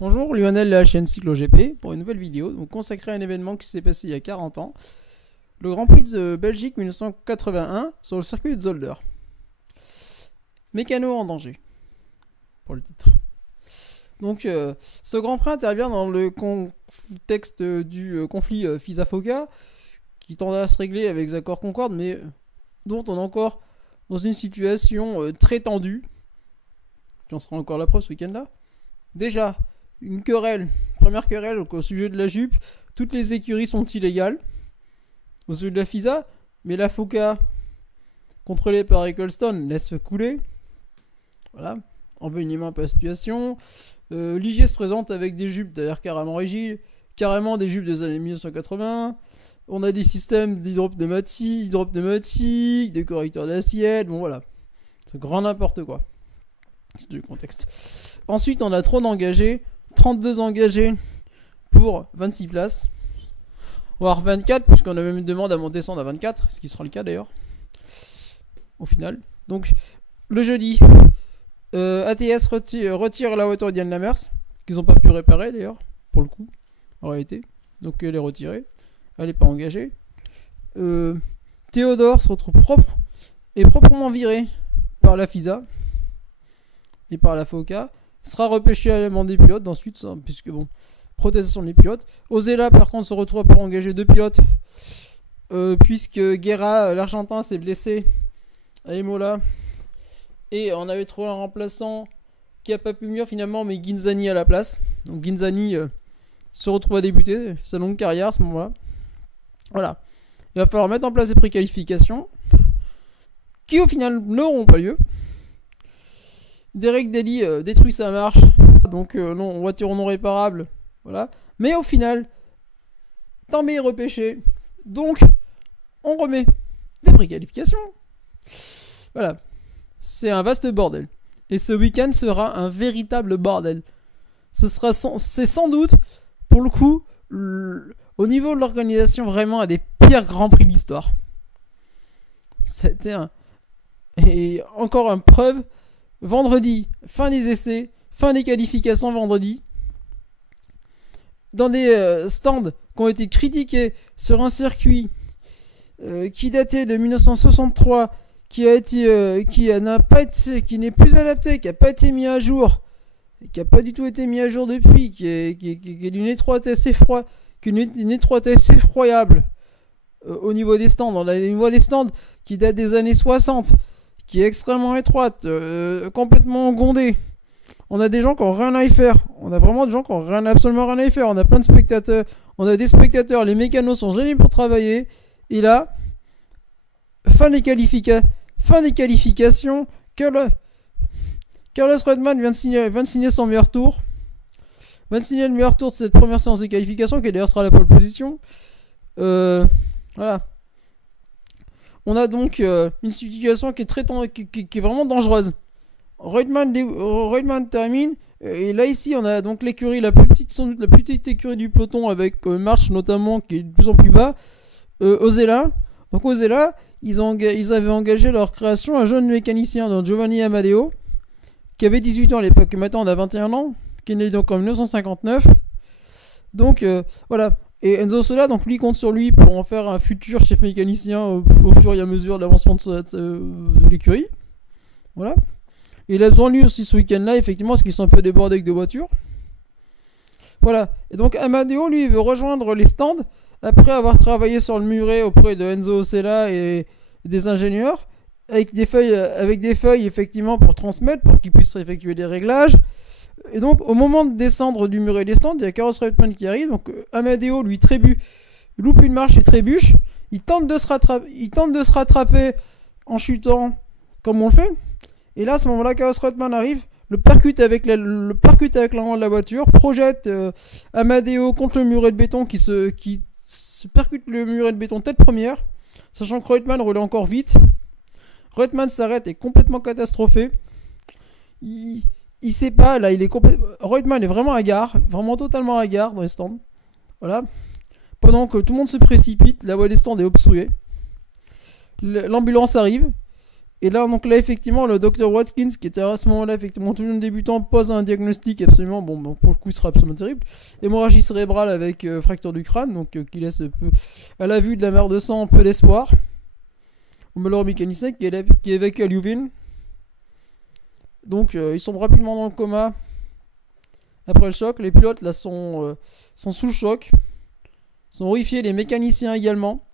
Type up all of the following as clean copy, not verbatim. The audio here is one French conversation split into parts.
Bonjour, Lionel de la chaîne CycloGP pour une nouvelle vidéo consacrée à un événement qui s'est passé il y a 40 ans, le Grand Prix de Belgique 1981 sur le circuit de Zolder. Mécano en danger, pour le titre. Donc, ce Grand Prix intervient dans le contexte du conflit FISA-FOCA qui tendait à se régler avec les accords Concorde, mais dont on est encore dans une situation très tendue. J'en serai encore la preuve ce week-end-là. Déjà, une querelle, première querelle au sujet de la jupe. Toutes les écuries sont illégales au sujet de la FISA, mais la FOCA, contrôlée par Ecclestone, laisse couler. Voilà, envenimement par la situation. Ligier se présente avec des jupes d'ailleurs carrément rigides, carrément des jupes des années 1980. On a des systèmes d'hydropneumatique, des correcteurs d'assiette, bon voilà. C'est grand n'importe quoi. C'est du contexte. Ensuite, on a trop d'engagés. 32 engagés pour 26 places. Voire 24, puisqu'on a même une demande à monter descendre à 24, ce qui sera le cas d'ailleurs. Au final. Donc, le jeudi, ATS retire la voiture d'Yann Lamers, qu'ils n'ont pas pu réparer d'ailleurs, pour le coup, en réalité. Donc, elle est retirée. Elle n'est pas engagée. Théodore se retrouve proprement viré par la FISA et par la FOCA. Sera repêché à l'amende des pilotes ensuite, puisque bon, protestation des pilotes. Ozella par contre se retrouve pour engager deux pilotes, puisque Guerra, l'Argentin, s'est blessé à Imola, et on avait trouvé un remplaçant qui a pas pu venir finalement, mais Ghinzani à la place. Donc Ghinzani se retrouve à débuter sa longue carrière à ce moment-là. Voilà, il va falloir mettre en place des préqualifications qui au final n'auront pas lieu. Derek Daly détruit sa marche, donc non, voiture non réparable, voilà. Mais au final, Tambay est repêché, donc on remet des préqualifications. Voilà, c'est un vaste bordel. Et ce week-end sera un véritable bordel. C'est sans doute, pour le coup, au niveau de l'organisation, vraiment un des pires grands prix de l'histoire. C'était un... Et encore une preuve. Vendredi, fin des essais, fin des qualifications vendredi. Dans des stands qui ont été critiqués sur un circuit qui datait de 1963, qui n'est plus adapté, qui n'a pas été mis à jour, qui n'a pas du tout été mis à jour depuis, qui est d'une étroitesse effroyable au niveau des stands. On a au niveau des stands qui datent des années 60. Qui est extrêmement étroite, complètement gondée. On a des gens qui n'ont rien à y faire. On a vraiment des gens qui n'ont absolument rien à y faire. On a plein de spectateurs. On a des spectateurs. Les mécanos sont gênés pour travailler. Et là, fin des qualifications. Carlos Redman vient de signer son meilleur tour. Vient de signer le meilleur tour de cette première séance de qualification, qui d'ailleurs sera la pole position. Voilà. On a donc une situation qui est vraiment dangereuse. Reutemann termine. Et là ici on a donc l'écurie la plus petite, sans doute la plus petite écurie du peloton, avec March notamment qui est de plus en plus bas. Ozella. Donc Ozella, ils avaient engagé leur création un jeune mécanicien, donc Giovanni Amadeo, qui avait 18 ans à l'époque. Maintenant on a 21 ans, qui est né donc en 1959. Donc voilà. Et Enzo Sola, donc lui compte sur lui pour en faire un futur chef mécanicien au fur et à mesure de l'avancement de l'écurie. Voilà. Et il a besoin de lui aussi ce week-end-là, effectivement, parce qu'ils sont un peu débordés avec des voitures. Voilà. Et donc Amadeo, lui, il veut rejoindre les stands après avoir travaillé sur le muret auprès de Enzo Sella et des ingénieurs, avec des feuilles effectivement pour transmettre, pour qu'ils puissent effectuer des réglages. Et donc au moment de descendre du muret des stands, il y a Carlos Reutemann qui arrive. Donc Amadeo lui loupe une marche et trébuche. Il tente de se rattraper en chutant comme on le fait. Et là à ce moment-là, Carlos Reutemann arrive, le percute avec l'avant de la voiture, projette Amadeo contre le muret de béton qui se percute le muret de béton tête première, sachant que Reutemann roulait encore vite. Reutemann s'arrête et est complètement catastrophé. Il sait pas, là, Reutemann est vraiment hagard, vraiment totalement hagard dans les stands. Voilà. Pendant que tout le monde se précipite, la voie des stands est obstruée. L'ambulance arrive. Et là, donc là, effectivement, le Dr Watkins, qui était à ce moment-là, effectivement, tout jeune débutant, pose un diagnostic absolument, bon, donc pour le coup, ce sera absolument terrible. Hémorragie cérébrale avec fracture du crâne, donc qui laisse peu, à la vue de la mer de sang, peu d'espoir. Au malheureux mécanicien qui est évacué à Leuven. Donc, ils sont rapidement dans le coma. Après le choc, les pilotes là sont sous le choc, sont horrifiés, les mécaniciens également.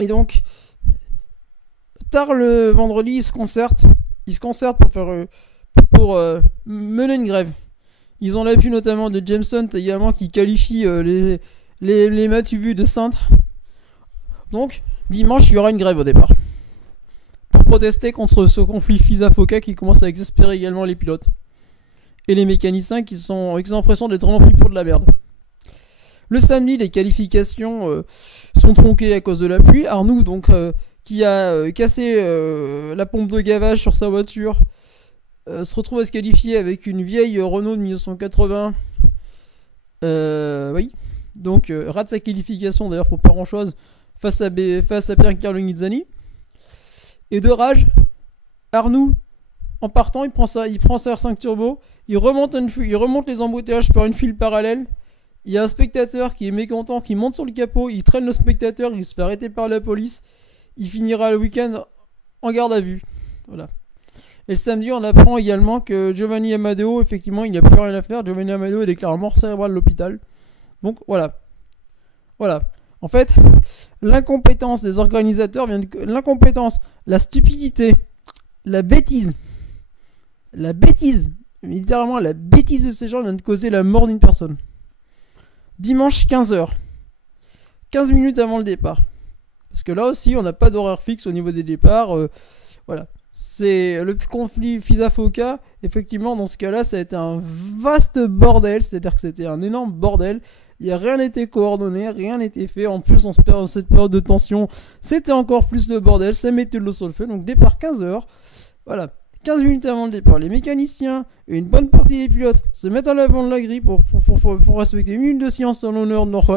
Et donc, tard le vendredi, ils se concertent pour mener une grève. Ils ont l'appui notamment de James Hunt également qui qualifie les Matuvus de cintres. Donc, dimanche, il y aura une grève au départ. Pour protester contre ce conflit FISA-FOCA qui commence à exaspérer également les pilotes. Et les mécaniciens qui ont l'impression d'être vraiment pris pour de la merde. Le samedi, les qualifications sont tronquées à cause de la pluie. Arnoux, donc, qui a cassé la pompe de gavage sur sa voiture, se retrouve à se qualifier avec une vieille Renault de 1980. Oui. Donc, rate sa qualification d'ailleurs pour pas grand chose face à Pierre-Carlo Nizzani. Et de rage, Arnoux, en partant, il prend sa R5 Turbo, il remonte les embouteillages par une file parallèle. Il y a un spectateur qui est mécontent, qui monte sur le capot, il traîne le spectateur, il se fait arrêter par la police. Il finira le week-end en garde à vue. Voilà. Et le samedi, on apprend également que Giovanni Amadeo, effectivement, il n'y a plus rien à faire. Giovanni Amadeo est déclaré mort cérébrale à l'hôpital. Donc voilà. Voilà. En fait, l'incompétence des organisateurs vient de l'incompétence, la stupidité, la bêtise, littéralement la bêtise de ces gens vient de causer la mort d'une personne. Dimanche 15h, 15 minutes avant le départ. Parce que là aussi, on n'a pas d'horaire fixe au niveau des départs. Voilà. C'est le conflit FISA-FOCA. Effectivement, dans ce cas-là, ça a été un vaste bordel. C'est-à-dire que c'était un énorme bordel. Rien n'était coordonné, rien n'était fait. En plus, en cette période de tension, c'était encore plus de bordel. Ça mettait de l'eau sur le feu. Donc, départ 15h. Voilà. 15 minutes avant le départ, les mécaniciens et une bonne partie des pilotes se mettent à l'avant de la grille pour respecter une minute de silence en l'honneur de leur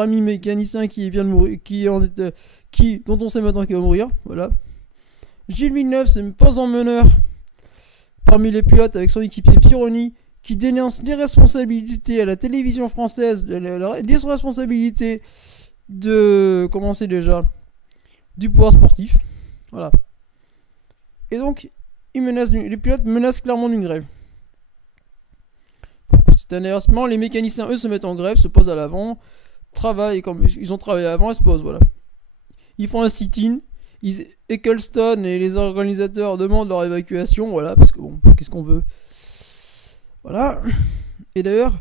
ami mécanicien qui vient de mourir, dont on sait maintenant qu'il va mourir. Voilà. Gilles Villeneuve se pose en meneur parmi les pilotes avec son équipier Pironi, qui dénonce l'irresponsabilité à la télévision française, l'irresponsabilité de, comment c'est déjà, du pouvoir sportif. Voilà. Et donc, les pilotes menacent clairement d'une grève. C'est un avertissement. Les mécaniciens, eux, se mettent en grève, se posent à l'avant, travaillent comme ils ont travaillé avant et se posent. Voilà. Ils font un sit-in. Eccleston et les organisateurs demandent leur évacuation. Voilà, parce que bon, qu'est-ce qu'on veut. Voilà. Et d'ailleurs,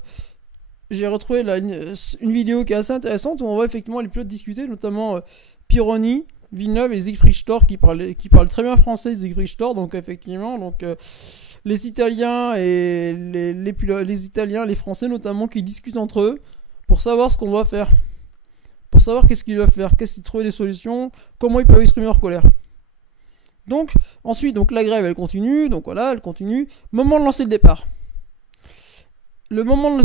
j'ai retrouvé là une vidéo qui est assez intéressante où on voit effectivement les pilotes discuter, notamment Pironi, Villeneuve et Siegfried Storr qui parlent très bien français. Siegfried Storr, donc effectivement, les Italiens et les Italiens, les Français notamment, qui discutent entre eux pour savoir ce qu'on doit faire, pour savoir qu'est-ce qu'ils doivent faire, qu'est-ce qu'ils trouvent des solutions, comment ils peuvent exprimer leur colère. Donc ensuite, la grève elle continue, donc voilà, elle continue. Moment de lancer le départ. Au moment de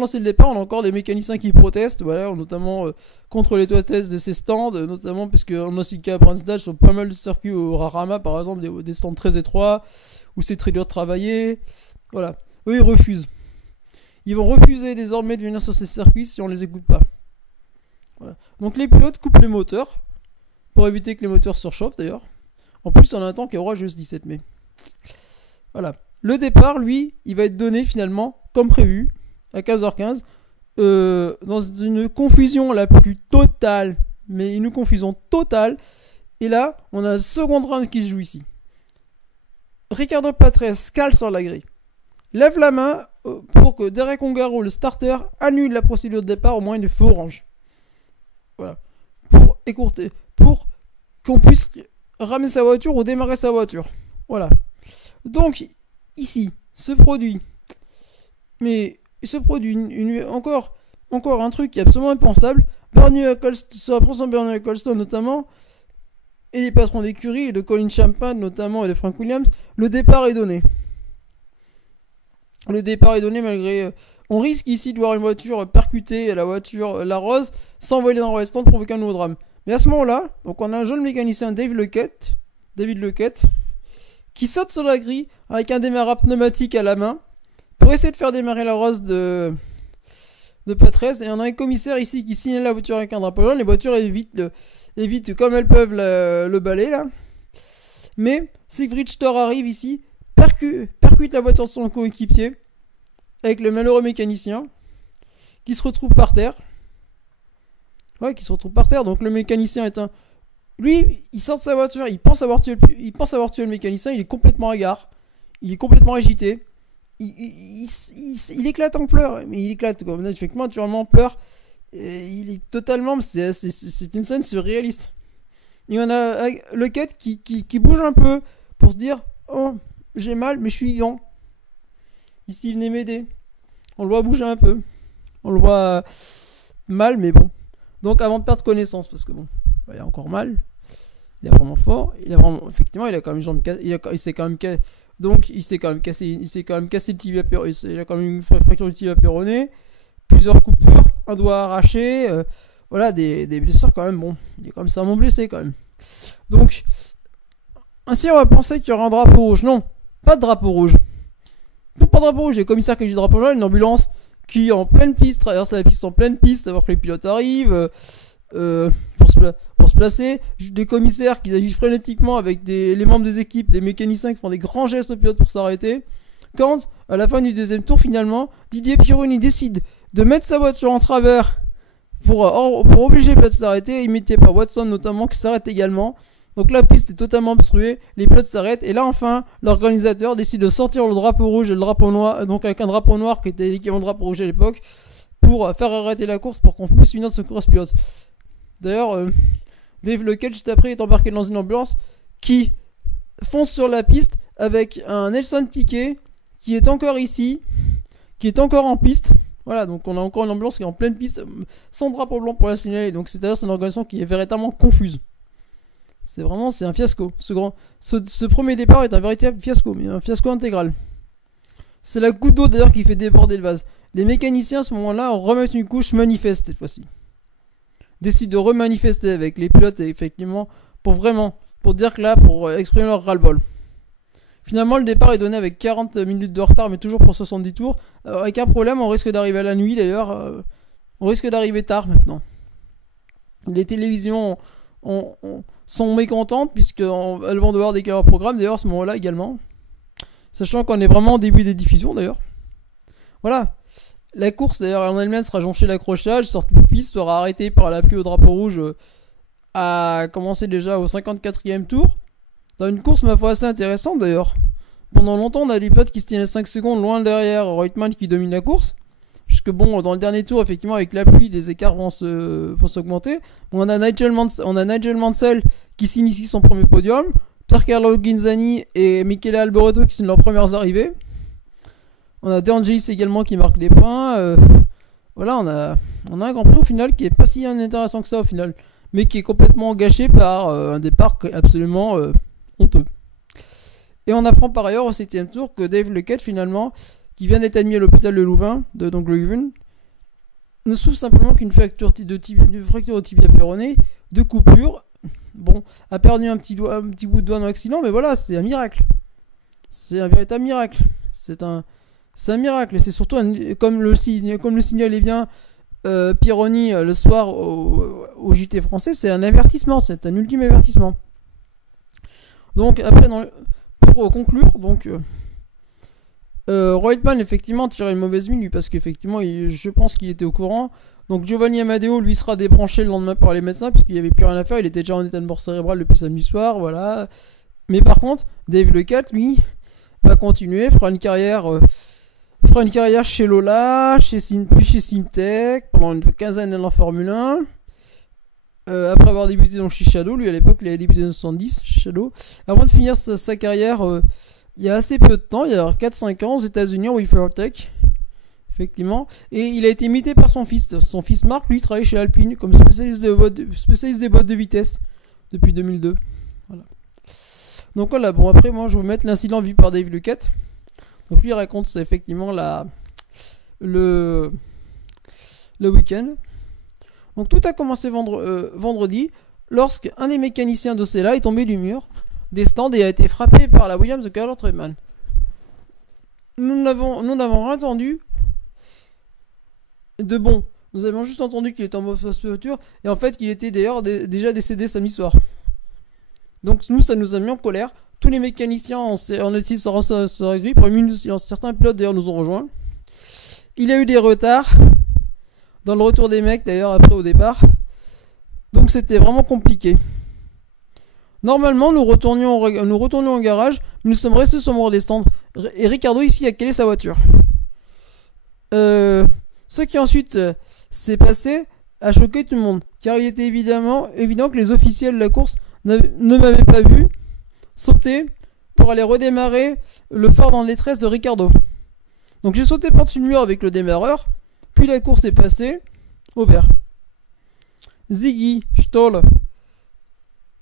lancer le départ, on a encore des mécaniciens qui protestent, voilà, notamment contre l'étroitesse de ces stands, notamment parce qu'en Osaka, Bransdal, sur pas mal de circuits, au Rarama par exemple, des stands très étroits, où c'est très dur de travailler. Voilà. Eux, ils refusent. Ils vont refuser désormais de venir sur ces circuits si on les écoute pas. Voilà. Donc les pilotes coupent les moteurs, pour éviter que les moteurs surchauffent d'ailleurs. En plus, on attend qu'il y aura juste 17 mai. Voilà. Le départ, lui, il va être donné finalement, comme prévu, à 15h15, dans une confusion la plus totale, mais une confusion totale. Et là, on a le second round qui se joue ici. Ricardo Patrese cale sur la grille. Lève la main pour que Derek Ongaro, le starter, annule la procédure de départ au moyen de feu orange. Voilà. Pour qu'on puisse ramener sa voiture ou démarrer sa voiture. Voilà. Donc, ici, ce produit, encore un truc qui est absolument impensable. Bernie Ecclestone notamment, et les patrons d'écurie, et de Colin Champagne notamment, et de Frank Williams, le départ est donné. Malgré... on risque ici de voir une voiture percuter la Rose, s'envoler dans le restant, provoquer un nouveau drame. Mais à ce moment-là, donc on a un jeune mécanicien, David Lequette, qui saute sur la grille avec un démarrage pneumatique à la main pour essayer de faire démarrer la Rose de Patrese. Et on a un commissaire ici qui signale la voiture avec un drapeau jaune. Les voitures évitent comme elles peuvent le balai là. Mais Siegfried Storr arrive ici, percute la voiture de son coéquipier avec le malheureux mécanicien qui se retrouve par terre. Ouais, qui se retrouve par terre. Donc le mécanicien est un... Lui, il sort de sa voiture, il pense avoir tué le mécanicien, il est complètement hagard, il est complètement agité. Il éclate en pleurs, mais il éclate quoi. Effectivement, naturellement en pleurs. Et il est totalement... C'est une scène surréaliste. Il y en a Lequette qui bouge un peu pour se dire oh, j'ai mal, mais je suis vivant. Ici, venez m'aider. On le voit bouger un peu. On le voit mal, mais bon. Donc, avant de perdre connaissance, parce que bon, il a encore mal. Il est vraiment fort. Effectivement, il a quand même une jambe cassée. Il s'est quand même cassé. Il s'est quand même cassé le tibia péroné. Il a quand même une fracture du tibia péroné. Plusieurs coupures. Un doigt arraché. Voilà, des blessures quand même. Bon, il est quand même savamment blessé quand même. Donc, ainsi, on va penser qu'il y aura un drapeau rouge. Non, pas de drapeau rouge. Pas de drapeau rouge. Il y a le commissaire qui a du drapeau jaune, une ambulance qui en pleine piste, traverse la piste en pleine piste, alors que les pilotes arrivent pour se placer. Des commissaires qui agissent frénétiquement avec les membres des équipes, des mécaniciens qui font des grands gestes aux pilotes pour s'arrêter. Quand, à la fin du deuxième tour, finalement, Didier Pironi décide de mettre sa voiture en travers pour obliger les pilotes de s'arrêter, imité par Watson notamment, qui s'arrête également. Donc la piste est totalement obstruée, les pilotes s'arrêtent, et là enfin, l'organisateur décide de sortir le drapeau rouge et le drapeau noir, donc avec un drapeau noir qui était l'équivalent de drapeau rouge à l'époque, pour faire arrêter la course pour qu'on puisse finir de secourir ce pilote. D'ailleurs, Dave Lequette, juste après, est embarqué dans une ambulance qui fonce sur la piste avec un Nelson Piquet qui est encore ici, qui est encore en piste. Voilà, donc on a encore une ambulance qui est en pleine piste, sans drapeau blanc pour la signaler. Donc c'est-à-dire c'est une organisation qui est véritablement confuse. C'est un fiasco. Ce premier départ est un véritable fiasco, mais un fiasco intégral. C'est la goutte d'eau d'ailleurs qui fait déborder le vase. Les mécaniciens à ce moment-là remettent une couche manifeste cette fois-ci. Décident de remanifester avec les pilotes et effectivement pour dire que là, pour exprimer leur ras-le-bol. Finalement, le départ est donné avec 40 minutes de retard, mais toujours pour 70 tours. Avec un problème, on risque d'arriver à la nuit d'ailleurs. On risque d'arriver tard maintenant. Les télévisions sont mécontentes puisqu'elles vont devoir décaler leur programme d'ailleurs à ce moment-là également. Sachant qu'on est vraiment au début des diffusions d'ailleurs. Voilà. La course d'ailleurs en elle-même sera jonchée d'accrochage, sortie de piste, sera arrêtée par la pluie au drapeau rouge à commencer déjà au 54e tour. Dans une course ma foi assez intéressante d'ailleurs. Pendant longtemps on a des pilotes qui se tiennent à 5 secondes loin derrière Reutemann qui domine la course. Puisque bon, dans le dernier tour, effectivement, avec la pluie, les écarts vont s'augmenter. Bon, on a Nigel Mansell qui signe ici son premier podium. Piercarlo Ghinzani et Michele Alboreto qui signent leurs premières arrivées. On a De Angelis également qui marque des points. Voilà, on a un Grand Prix au final qui est pas si intéressant que ça au final. Mais qui est complètement gâché par un départ absolument honteux. Et on apprend par ailleurs au 7ème tour que Dave Lequette finalement, qui vient d'être admis à l'hôpital de Louvain, donc Leuven, ne souffre simplement qu'une fracture au tibia péroné, de coupure. Bon, a perdu un petit bout de doigt dans l'accident, mais voilà, c'est un miracle. C'est un véritable miracle. C'est un miracle. Et c'est surtout, comme le signalait bien Pironi le soir au JT français, c'est un avertissement, c'est un ultime avertissement. Donc, après, pour conclure, donc... Reutemann effectivement tirait une mauvaise mine lui parce qu'effectivement je pense qu'il était au courant. Donc Giovanni Amadeo lui sera débranché le lendemain par les médecins puisqu'il n'y avait plus rien à faire, il était déjà en état de mort cérébrale depuis samedi soir, voilà. Mais par contre Dave Lequette lui va continuer, fera une carrière chez Lola, puis chez Simtech pendant une quinzaine d'années en Formule 1. Après avoir débuté dans chez Shadow, lui à l'époque il avait débuté en 70 chez Shadow, avant de finir sa carrière il y a assez peu de temps, il y a 4-5 ans aux États-Unis en WeForTech, effectivement, et il a été imité par son fils. Son fils Marc, lui, travaille chez Alpine comme spécialiste des boîtes de vitesse depuis 2002. Voilà. Donc voilà, bon, après, moi, je vais vous mettre l'incident vu par Dave Lequette. Donc lui, il raconte effectivement le week-end. Donc tout a commencé vendredi. lorsqu'un des mécaniciens d'Osella est tombé du mur des stands et a été frappé par la Williams de Carl Treutmann. Nous n'avons rien entendu de bon. Nous avons juste entendu qu'il était en mauvaise posture et en fait qu'il était d'ailleurs déjà décédé samedi soir. Donc nous, ça nous a mis en colère. Tous les mécaniciens en étaient sur la grille pour une minute de silence. Certains pilotes d'ailleurs nous ont rejoints. Il y a eu des retards dans le retour des mecs d'ailleurs après au départ. Donc c'était vraiment compliqué. Normalement nous retournions au garage, mais nous sommes restés sur le bord des stands. Et Ricardo ici a calé sa voiture. Ce qui ensuite s'est passé a choqué tout le monde. Car il était évident que les officiels de la course ne m'avaient pas vu sauter pour aller redémarrer le phare dans le détresse de Ricardo. Donc j'ai sauté par-dessus le mur avec le démarreur, puis la course est passée au vert. Ziggy Stoll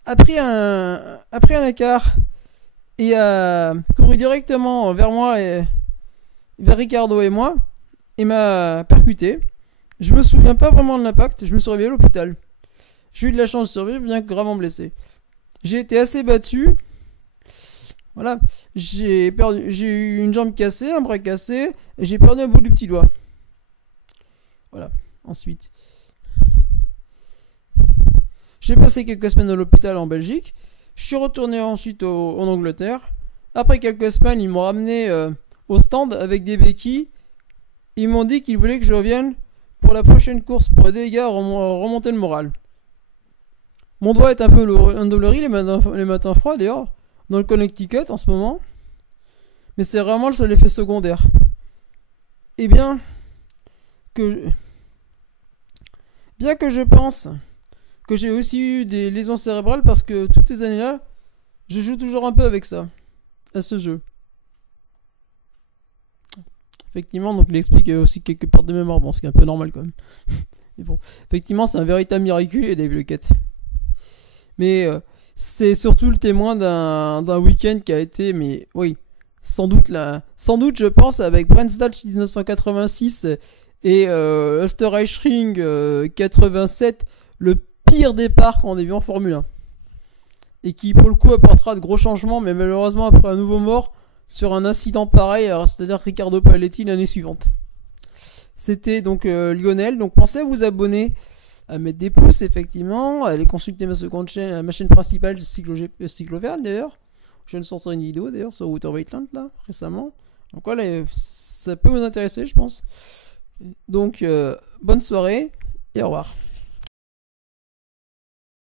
a pris un écart et a couru directement vers moi et vers Ricardo et moi et m'a percuté. Je me souviens pas vraiment de l'impact, je me suis réveillé à l'hôpital. J'ai eu de la chance de survivre, bien que gravement blessé. J'ai été assez battu. Voilà, j'ai eu une jambe cassée, un bras cassé, et j'ai perdu un bout du petit doigt. Voilà, ensuite. J'ai passé quelques semaines à l'hôpital en Belgique. Je suis retourné ensuite en Angleterre. Après quelques semaines, ils m'ont ramené au stand avec des béquilles. Ils m'ont dit qu'ils voulaient que je revienne pour la prochaine course pour aider les gars à remonter le moral. Mon doigt est un peu endolori les matins froids d'ailleurs, dans le Connecticut en ce moment. Mais c'est vraiment le seul effet secondaire. Et bien que je pense que j'ai aussi eu des lésions cérébrales parce que toutes ces années-là, je joue toujours un peu avec ça, à ce jeu. Effectivement, donc il explique aussi quelques pertes de mémoire, bon, ce qui est un peu normal quand même. Mais bon, effectivement, c'est un véritable miraculé, Dave Lequette. Mais c'est surtout le témoin d'un week-end qui a été, mais oui, sans doute, je pense, avec Brands Hatch 1986 et Österreichring 87, le pire départ qu'on ait vu en Formule 1. Et qui, pour le coup, apportera de gros changements, mais malheureusement, après un nouveau mort sur un incident pareil, c'est-à-dire Riccardo Paletti l'année suivante. C'était donc Lionel, donc pensez à vous abonner, à mettre des pouces effectivement, à aller consulter ma seconde chaîne, ma chaîne principale Cycloverne d'ailleurs. Je viens de sortir une vidéo d'ailleurs sur Outer Weightland là récemment. Donc voilà, ça peut vous intéresser je pense. Donc bonne soirée et au revoir.